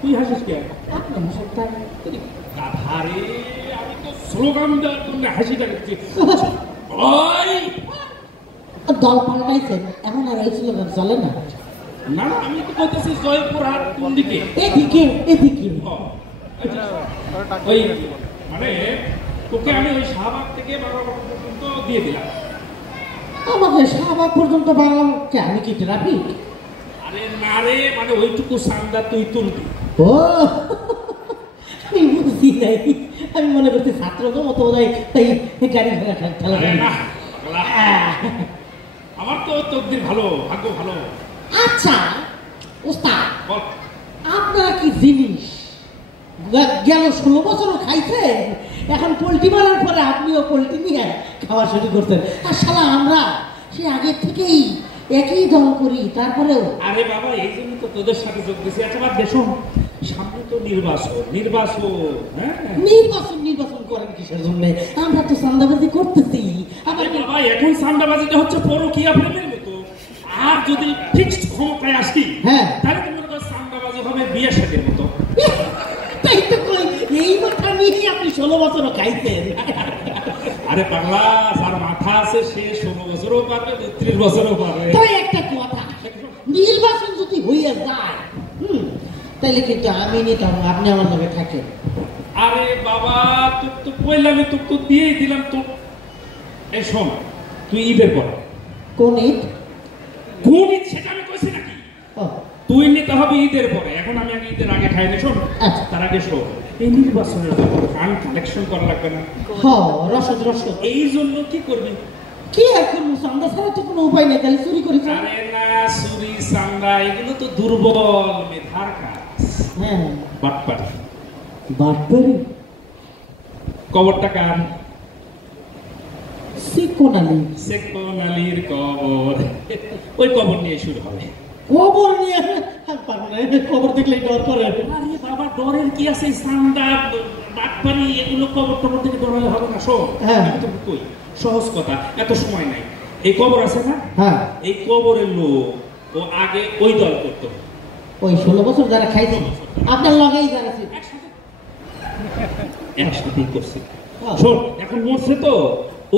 তুই হাসিস কে? গাধারে, আমি তো স্লোগান দেওয়ার জন্য হাসিটা করছি। ওই দল পাল্টাইছেন, এখন আর এই স্লোগান চলে না। না না, আমি তো বলতেছি জয়পুরহাট কোন দিকে? এদিকে এদিকে। ওই মানে তোকে আমি ওই শাহবাগ থেকে বাংলাবাগ পর্যন্ত দিয়ে দিলাম। আমাকে শাহবাগ পর্যন্ত বাংলাকে আমি কি ট্রাফিক? আরে না রে, মানে ওইটুকু চান্দা তুই তুলবি। ও আমি বুঝছি নাই, আমি মনে করছি ছাত্র তো মতো বোধ হয় এই গাড়ি ঠেলা। আমার তো তকদির ভালো, ভাগ্য ভালো। আচ্ছা ওস্তাদ, আপনারা কি জিনিস গেল 16 বছরও খাইছে, এখন পোল্ট্রি মারার পরে আপনিও পোল্ট্রি নিয়ে খাওয়া শুরু করতেন। আর শালা আমরা সে আগের থেকেই একই দল করি, তারপরেও। আরে বাবা, এই জন্য তো তোদের সাথে যোগ দিয়েছি। আচ্ছা বাদ দেখুন, সামনে তো নির্বাচন। হ্যাঁ, নির্বাচন করেন কিসের জন্য? আমরা তো চাঁদাবাজি করতেছি। আবার বাবা, এখন চাঁদাবাজিটা হচ্ছে পরকীয়া প্রেমের মতো। আর যদি ফিক্সড ক্ষমতায় আসি, হ্যাঁ, তাহলে তুমি চাঁদাবাজি হবে বিয়ে শাদীর মতো। তাই তো কই, এই মাথা নিয়েই আপনি 16 বছরও খাইছেন। আরে পাগলা, যার মাথা আছে সে 16 বছরও পারবে, 30 বছরও পারবে। তো একটা কথা, নির্বাচন যদি হইয়া যায়, তাইলে কিন্তু আমি নিতাম, আপনি আমার নামে থাকেন। আরে বাবা, তোর তো পয়লামে তোর তো দিয়েই দিলাম। তো এই শোন, তুই ঈদের পর। কোন ঈদ? কোন ঈদ সেটা আমি কইছি নাকি? তুই নিতে হবে ঈদের পরে। এখন আমি ঈদের আগে খাইনি। শোন, আচ্ছা, তার আগে শোন, এই নির্বাচনের জন্য ফান্ড কালেকশন করা লাগবে না? রসদ। এই জন্য কি করবি? কি এখন চান্দা ছাড়া তো কোনো উপায় নেই, তাহলে চুরি করি। আরে না, চুরি চান্দা এগুলো তো দুর্বল মেধার কাজ। হ্যাঁ, বাটপারি। কবরটা কার? সেকোন আলীর কবর। ওই কবর নিয়ে শুরু হবে। কবর নিয়ে? কবর দেখলেই ডর করে। আরে বাবা, ডরের কি আছে? চান্দা, বাটপারি, এগুলো কবর টবর থেকে ডর হলে হবে না। শোন, আমি তো কই সহজ কথা, এত সময় নাই। এই কবর আছে না, এই কবরের লোক ও আগে ওই দল করতো। ওই 16 বছর যারা খাইছে আপনার লাগাই যারা একসাথেই করছে। শোন, এখন মরছে তো,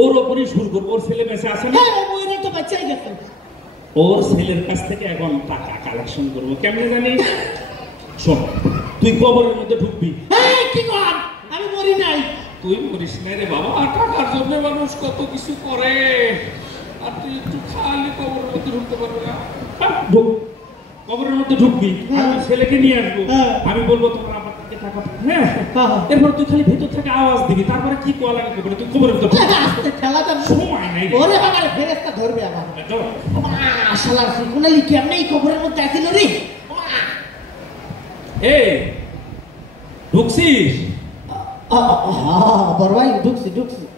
ওর ওপরই শুরু করবো। ওর ছেলে বেঁচে আছে না? ওইরাই তো বাচ্চাই গেছে। ওর ছেলের কাছ থেকে এখন টাকা কালেকশন করবো। কেমনে জানি? শোন, তুই কবরের মধ্যে ঢুকবি। কি কর? আমি মরি নাই। তুই মরিস নাই রে বাবা, টাকার জন্য মানুষ কত কিছু করে। আর তুই একটু খালি কবরের মধ্যে ঢুকতে পারবি না। কবরের মধ্যে ঢুকবি, আমি ছেলেকে নিয়ে আসবো। আমি বলবো তোমার আমার থেকে টাকা। হ্যাঁ, এরপর তুই খালি ভেতর থেকে আওয়াজ দিবি, তারপরে কি কোয়া লাগে কবরে, তুই কবরের মধ্যে সময় নাই। ওরে বাবা, ফেরেশতা ধরবে আমার। শালা সেকোন আলী কেমনে এই কবরের মধ্যে আসিল রে? এই ঢুকছিস? বড় ভাই, ঢুকছি।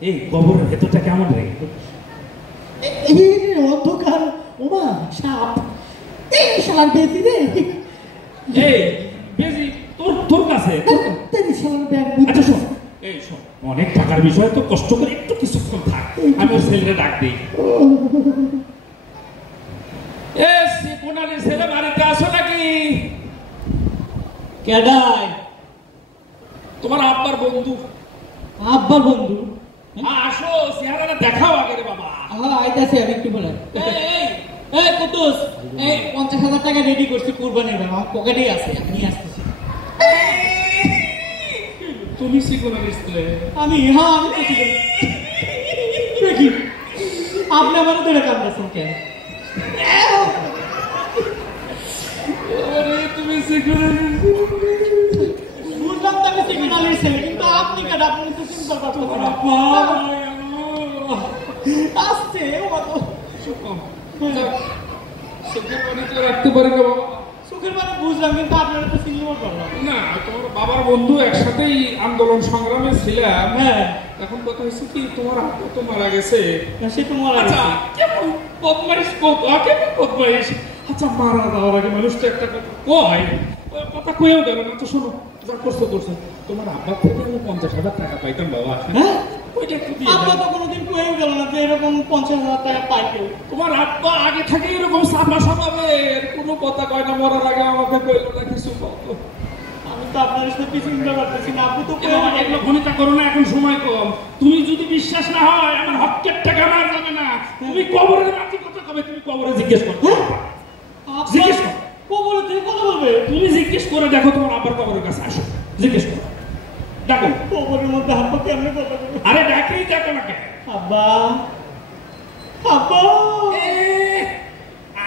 এই কবরের ভেতরটা কেমন রে? অন্ধকার, ওমা সাপ। এই শালার বেশি রে। এই বেশি তোর কাছে? আচ্ছা শোন, এই শোন, অনেক টাকার বিষয় তো, কষ্ট করে একটু কিছুক্ষণ থাক, আমি ওর ছেলেরে ডাক দিই। সেকোন আলীর ছেলে, বাড়িতে আসো নাকি? কেডাই? তোমার আব্বার বন্ধু। আসো, চেহারাটা দেখাও আগে রে বাবা। আইতাছি আমি একটু বলে। এই কুতুস, এই 50,000 টাকা রেডি করছি কুরবানির, আমার পকেটেই আছে, আমি আসতেছি। তুমি সেকোন আলীর ছেলে? আমি দেখি আপনি আমার ধরে কামড়াচ্ছেন কেন? তুমি সেকোন আলী? বুঝলাম তো আমি সেকোন আলীর ছেলে, কিন্তু আপনি কেন? আপনি তো চিন্তা করতেছেন আসছে রাখতে পারি না বাবা। সুখের মানে বুঝলাম, কিন্তু আপনারা তো চিনতে পারলাম না। তোমার বাবার বন্ধু, একসাথেই আন্দোলন সংগ্রামে ছিলাম। এখন কথা হচ্ছে কি, তোমার আব্বা তো মারা গেছে। সে তো মারা গেছে। কেমন বদমাইশ, কেমন বদমাইশ। আচ্ছা, মারা যাওয়ার আগে মানুষ তো একটা কথা কয়, কথা কয়েও গেল না। তো শোনো, যা করছো। তোমার আব্বার থেকে আমি 50,000 টাকা পাইতাম বাবা। ওইটা একটু দিয়ে। আব্বা তো কোনোদিন কয়েও গেল না যে এরকম 50,000 টাকা পাই কেউ। তোমার আব্বা আগে থেকে এরকম সাফা সাফাবে, কোনো কথা কয় না। মরার আগে আমাকে কইল না কিছু। তো আপনার সাথে কিছু চিন্তা করতেছি না, আপনি তো এগুলো ভূমিকা করো না, এখন সময় কম। তুমি যদি বিশ্বাস না হয় আমার হকের টাকা আমার যাবে না, তুমি কবরের মাটি কথা কবে, তুমি কবরে জিজ্ঞেস করো, জিজ্ঞেস করো, কবরে থেকে কথা বলবে। তুমি জিজ্ঞেস করে দেখো তোমার আব্বার কবরের কাছে আসো, জিজ্ঞেস করো, ডাকো। কবরের মধ্যে আব্বা কেমনে কথা বলবে? আরে ডাকেই দেখো না কেন? আব্বা, আব্বা,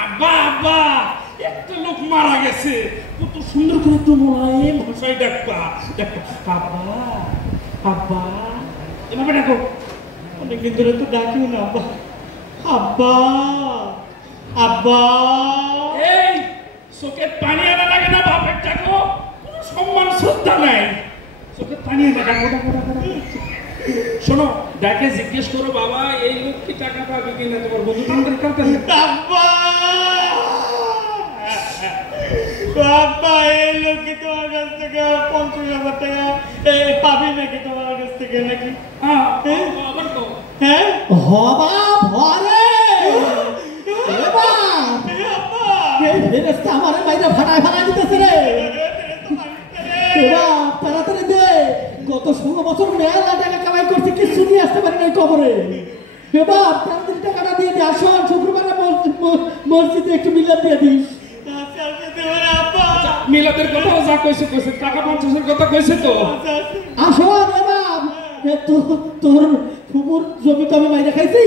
আব্বা, আব্বা, একটা লোক মারা গেছে, কত সুন্দর করে তো মোলায়েম ভাষায় ডাকবা, দেখো আব্বা, আব্বা, এভাবে ডাকো। অনেকদিন ধরে তো ডাকিও না আব্বা, আব্বা, আব্বা। এই চোখে পানি আনা লাগে না, বাপের ডাকো, কোনো সম্মান শ্রদ্ধা নাই, চোখে পানি আনা, ডাকো, ডাকো, ডাকো, ডাকো। শোনো, ডাকে জিজ্ঞেস করো বাবা এই লোক কি টাকা পাবে কিনা, তোমার বন্ধু বান্ধবের কাছে। আব্বা, আব্বা, এই লোক কি তোমার কাছ থেকে 50,000 টাকা পাবি নাকি তোমার কাছ থেকে নাকি? আবার তো হ্যাঁ, হবা ভরে আমারে বাইরে ফাটায় ফাটায় দিতেছে রে। তাড়াতাড়ি দে, গত 16 বছর মেলা টাকা কামাই করছি, কিছু নিয়ে আসতে পারি নাই কবরে। এবার তাড়াতাড়ি টাকাটা দিয়ে দে, আসন শুক্রবারে মসজিদে একটু মিলাদ দিয়ে দিস। মিলাদের কথাও যা কইছে কইছে, টাকা 50,000 কথা কইছে তো। আসন এবার তোর ফুপুর জমি তো আমি মাইরা খাইছি,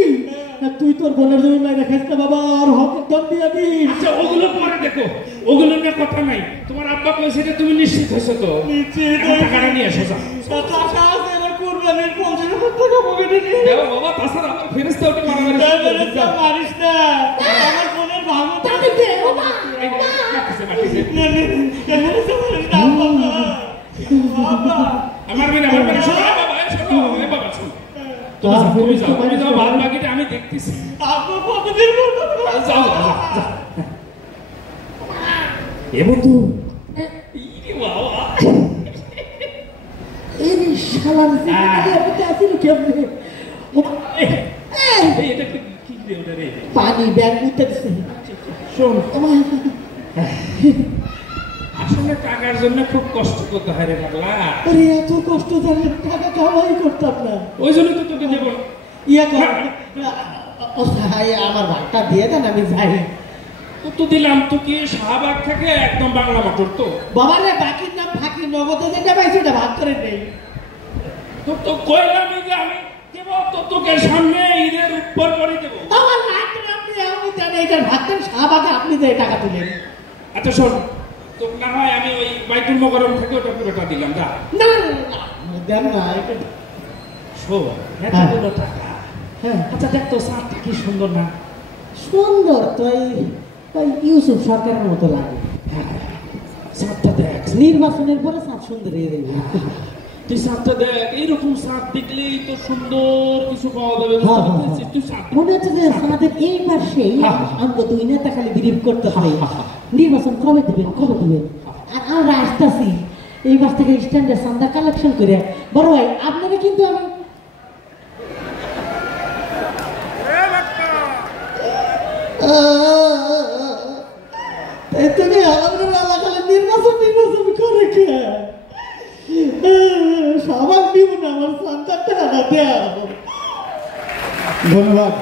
তুই তোর বোনের জমি মাইরা খাইছ না বাবা, আর হকের দাম দিয়ে দিস। আচ্ছা ওগুলো পরে দেখো, ওগুলো নিয়ে কথা নাই, তোমার আব্বা কইছে যে তুমি নিশ্চিত হয়েছো তো? নিশ্চিত। টাকাটা নিয়ে এসো, যাও। টাকা আছে এবার কুরবানির 50,000 টাকা পকেটে নিয়ে দেও বাবা, তাছাড়া আমার ফেরেশতা ওটা মারামারি মারিস না, আমার বোনের ভালো টাকা দে বাবা। আমার বিনা শোনো বাবা, শোনো বাবা, শোনো, তুমি যাও, তুমি যাও, বাদ বাকিটা আমি দেখতেছি। যাও, যাও, যাও। এ বন্ধু, ইরে বাবা, এই শালার জিনিসটা আসিল কেমনে? এটা কি রে ওটা রে? পানি ব্যাগ উঠতেছে। শোন, আসলে টাকার জন্য খুব কষ্ট করতে হয় রে পাগলা। আরে এত কষ্ট জানলে টাকা কামাই করতাম না। ওই জন্য তো তোকে দেবো। ইয়া কর, ও সাহাই আমার ভাগটা দিয়ে দেন, আমি যাই। তো দিলাম, তো কি শাহবাগ থেকে একদম বাংলা মোটর তো? বাবা রে, বাকির নাম ফাঁকি, নগদে যেটা পাইছি ওটা ভাগ করে নেই। তো কইলামই যে আমি দেব, তো তোকে সামনে ঈদের উপর পরে দেবো। আমার লাগবে আপনি, আমি জানি এটার ভাগটা শাহবাগে আপনি যে টাকা তুলেন। আচ্ছা শোন, তো না হয় আমি ওই বাইতুল মোকাররম থেকে ওটা পুরোটা দিলাম, যা। না না না, দেন না এটা। শোন, এতগুলো টাকা। হ্যাঁ, আচ্ছা দেখ তো সারটা কি সুন্দর না? সুন্দর তো, ওই ইউসুফ সরকারের মতো লাগে। সারটা দেখ, নির্বাচনের পরে সাত সুন্দর হয়ে যাবে। তুই সারটা দেখ, এইরকম সার দেখলেই তো সুন্দর কিছু পাওয়া যাবে। তুই সার মনে হচ্ছে যে আমাদের এই পাশেই আমরা দুই নেতা খালি বিরিপ করতে হয়, নির্বাচন কবে দেবেন, কবে দেবেন। আর আমরা আসতেছি এই মাস থেকে স্ট্যান্ডার্ড চান্দা কালেকশন করে। বড় ভাই, আপনাকে কিন্তু আমি তুমি আমাদের এলাকায় নির্বাচন করে কে সবাই দিব না, আমার সন্তানটা দেওয়া। ধন্যবাদ।